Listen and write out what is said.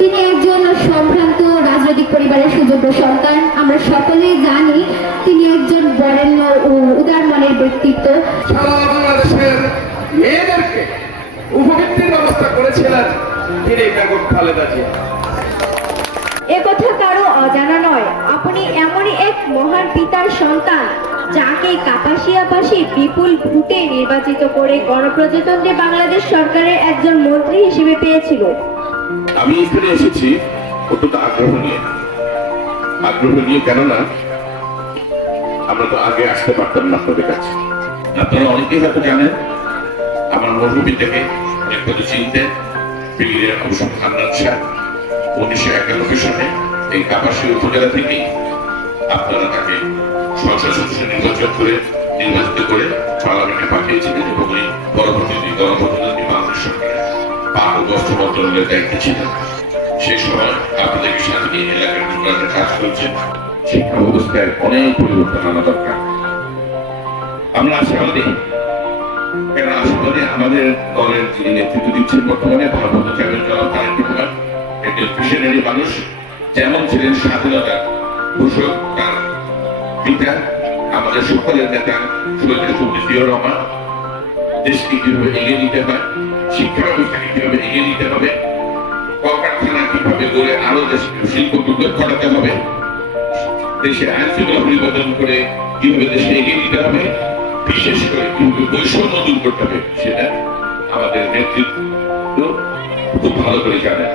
তিনি একজন সম্ভ্রান্ত রাজনৈতিক পরিবারের সুযোগ্য সন্তান। আমরা সকলেই জানি তিনি একজন বরেণ্য ও উদার মনের ব্যক্তিত্ব। সারা বাংলাদেশের মেয়েদেরকে উপবৃত্তির ব্যবস্থা করেছিলেন তিনি বেগম খালেদা জিয়া। একথা কারও অজানা নয় আপনি এমনই এক মহান পিতার সন্তান যাকে কাপাসিয়াপাশি বিপুল ভোটে নির্বাচিত করে গণপ্রজাতন্ত্রী বাংলাদেশ সরকারের একজন মন্ত্রী হিসেবে পেয়েছিল। আমি এখানে এসেছি অত্যন্ত আগ্রহ নিয়ে। আগ্রহ নিয়ে কেননা আমরা তো আগে আসতে পারতাম না আপনাদের কাছে। আপনারা অনেকেই হয়তো জানেন, আমার মরহুবিটাকে একটু চিনতেন ব্রিগেডিয়ার অবসর খান্নান শাহ উনিশশো একানব্বই সালে এই কাপাসী উপজেলা থেকেই আপনারা তাকে সংসদ সদস্য নির্বাচন করে নির্বাচিত করে পার্লামেন্টে পাঠিয়েছিলেন এবং উনি বাংলাদেশ সরকারের পাক মন্ত্রণালয়ের দায়িত্বে ছিলেন। সেই সময় আপনাদের সাথে নিয়ে এলাকার উন্নয়নের কাজ করছেন শিক্ষা ব্যবস্থায় অনেক পরিবর্তন আনা দরকার। আমরা আশাবাদী। কেন আশাবাদী আমাদের দলের যিনি নেতৃত্ব দিচ্ছেন বর্তমানে ভারত চেয়ারম্যান জনাব তারেক রহমান একজন ভিশনারি মানুষ যেমন ছিলেন স্বাধীনতা ঘোষক তার পিতা, আমাদের সকলের নেতা সৈয়দ সুবিজিয়র রহমান। দেশকে কীভাবে এগিয়ে নিতে হয় শিক্ষা ব্যবস্থাকে কীভাবে এগিয়ে নিতে হবে। কলকারখানা কীভাবে গড়ে আরও দেশকে শিল্প বিদ্যুৎ ঘটাতে হবে দেশে আইন শৃঙ্খলা পরিবর্তন করে কীভাবে দেশকে এগিয়ে নিতে হবে, বিশেষ করে কীভাবে বৈষম্য দূর করতে হবে, সেটা আমাদের নেতৃত্ব খুব ভালো করে জানেন।